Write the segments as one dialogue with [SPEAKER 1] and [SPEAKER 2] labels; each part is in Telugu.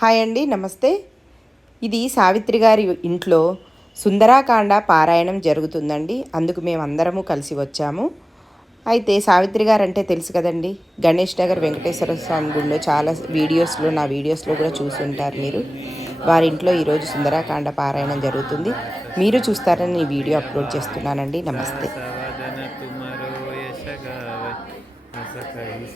[SPEAKER 1] హాయ్ అండి నమస్తే. ఇది సావిత్రి గారి ఇంట్లో సుందరాకాండ పారాయణం జరుగుతుందండి. అందుకు మేము అందరము కలిసి వచ్చాము. అయితే సావిత్రి గారు అంటే తెలుసు కదండి గణేష్ నగర్ వెంకటేశ్వర స్వామి గుడిలో చాలా వీడియోస్లో నా వీడియోస్లో కూడా చూసుంటారు మీరు. వారి ఇంట్లో ఈరోజు సుందరాకాండ పారాయణం జరుగుతుంది. మీరు చూస్తారని ఈ వీడియో అప్లోడ్ చేస్తున్నానండి. నమస్తే.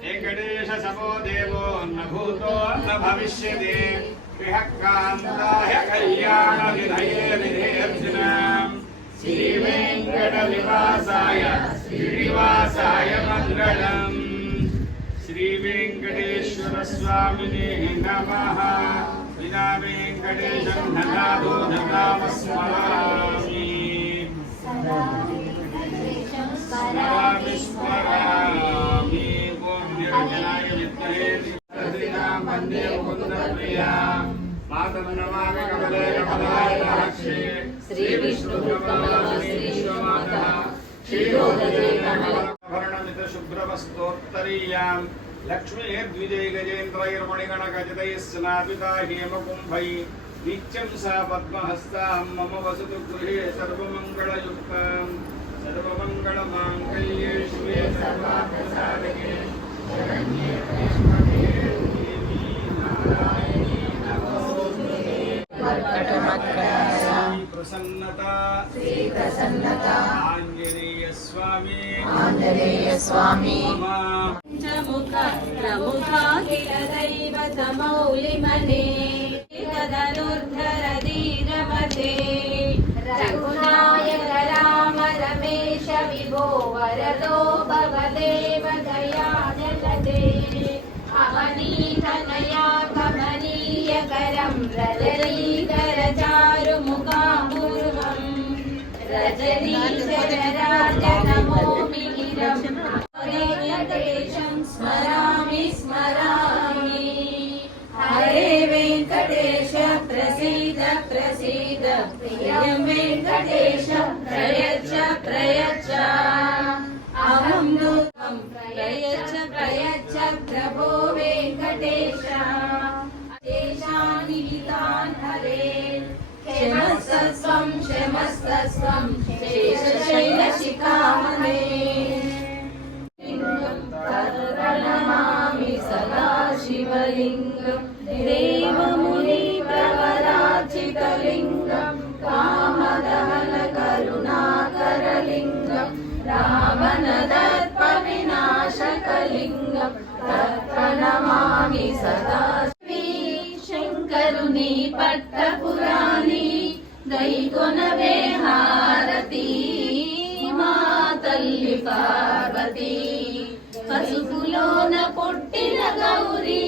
[SPEAKER 2] समो देवो न भूतो न भविष्यति गृहकान्ताय कल्याणविधये विधेयर्जुनाम् श्रीवेङ्कटनिवासाय श्रीनिवासाय मङ्गलम्। श्रीवेङ्कटेश्वरस्वामिने नमः। विना वेङ्कटेशं धनादो धनामस्मरामि। स्मरामि स्मरामि वंदे मुकुन्दप्रियाँ मातं नमामि कमले कमलाय राक्षे श्रीविष्णुकमलश्रीश्वमातः क्षीरोदये कमलभरणमितशुभ्रवस्तोत्तरीयां लक्ष्मीर्द्विजयगजेन्द्रैर्मणिगणगजतैः स्नापिता हेमकुम्भैः नित्यं सा पद्महस्तां मम वसतु गृहे सर्वमङ्गलयुक्ताम् सर्वमङ्गलमाङ्गल्ये शिवे सर्वार्थसाधके ఆంజనేయ స్వామి
[SPEAKER 3] ఆంజనేయ స్వామి ముఖ ప్రముఖాఖిల దైవత మౌలిమనే తదనుర్ధర ధీరమతే రామ రమేశ విభో వరదో భవదేవ स्मरामि स्मरामि हरे वेङ्कटेश प्रसीद प्रसीद प्रियं वेङ्कटेश प्रयच्छ प्रयच्छ अहं नूतं प्रभो वेङ्कटेश निहितान् हरे ं शमस्तं शेषशैलशिखामे लिङ्ग करुणमामि सदा शिवलिङ्गेवमुनि प्रवराजितलिङ्गमदहल करुणाकरलिङ्गविनाशकलिङ्गर्पणमामि सदा श्री शङ्करुनिप దైకొనవే హారతి మా తల్లి పార్వతి పసుపులోన పుట్టిన గౌరీ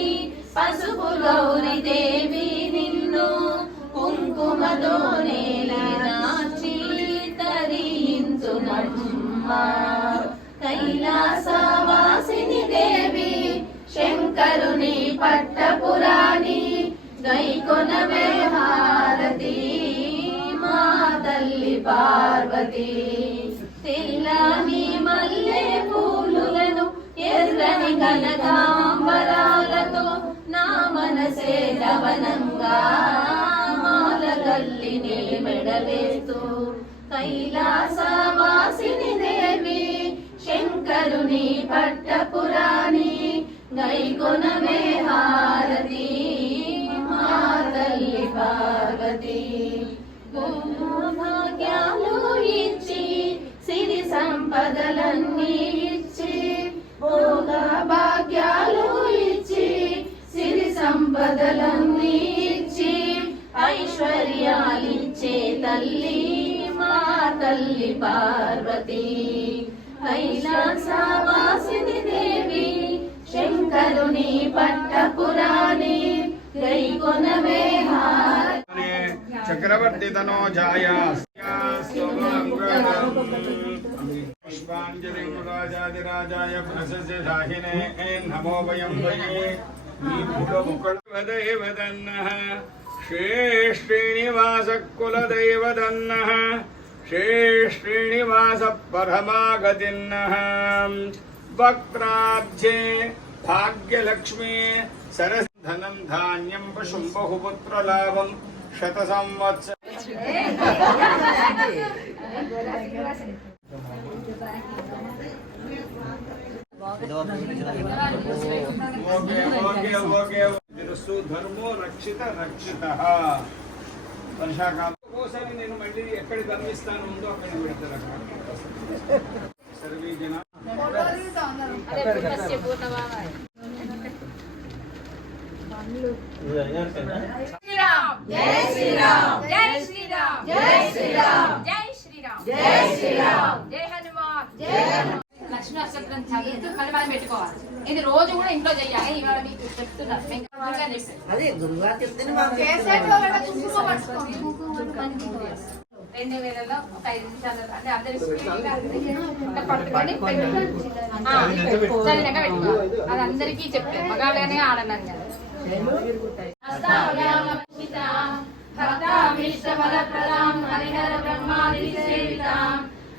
[SPEAKER 3] పసుపు గౌరి దేవి నిన్ను కుంకుమతోనే తరించునమ్మా కైలాసవాసిని దేవి శంకరుని పట్టపురాణి గైకొనవే హారతి తల్లి పార్వతి. తెల్లని మల్లె పూలులను ఎర్రని కనకాంబరాలతో నా మనసే లవనంగా మాల కల్లిని మెడవేస్తూ కైలాసవాసిని దేవి శంకరుని పట్టపురాణి గైకొనమే హారతి. సంపదలన్నీ ఇచ్చి భోగ భాగ్యాలు ఇచ్చి సిరి సంపదలన్నీ ఇచ్చి ఐశ్వర్యాలిచ్చే తల్లి మా తల్లి పార్వతి. కైలాసవాసిని దేవి శంకరుని పట్టపురాణి గైకొనవే
[SPEAKER 2] చక్రవర్తి తనో జాయ. पुष्पाञ्जलिराजादिराजाय पुनसस्य दाहिने नमो वयं वये भाग्यलक्ष्मी सरस धनं धान्यं पशुं बहुपुत्रलाभं शतसंवत्सर తెలుసు ధర్మో రక్షిత రక్షిత వర్షాకాలం నేను మళ్ళీ ఎక్కడ గమనిస్తాను ఉందో అక్కడ పెడతారు సర్వీ జన
[SPEAKER 3] శ్రీరామ్ జై శ్రీరామ్. జై శ్రీరామ్. జై శ్రీరామ్. జై శ్రీరామ్. జై శ్రీరామ్ జై హనుమాన్ జై హనుమాన్ లక్ష్మీ నక్షత్రం చదువుతూ కలబాలు పెట్టుకోవాలి. ఇది రోజు కూడా ఇంట్లో చెయ్యాలి. ఇవాళ మీకు చెప్తున్నారు. రెండు వేలలో ఒక ఐదు నిమిషాలు. అంటే అందరి పట్టుకొని చల్లగా పెట్టుకోవాలి అది అందరికీ చెప్పారు మగాళ్ళనే ఆడనని కదా. హరిహర బ్రహ్మాది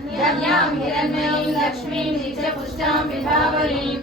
[SPEAKER 3] ధన్యాం హిరణ్యం లక్ష్మీం నిత్యపుష్టాం విభావరీం.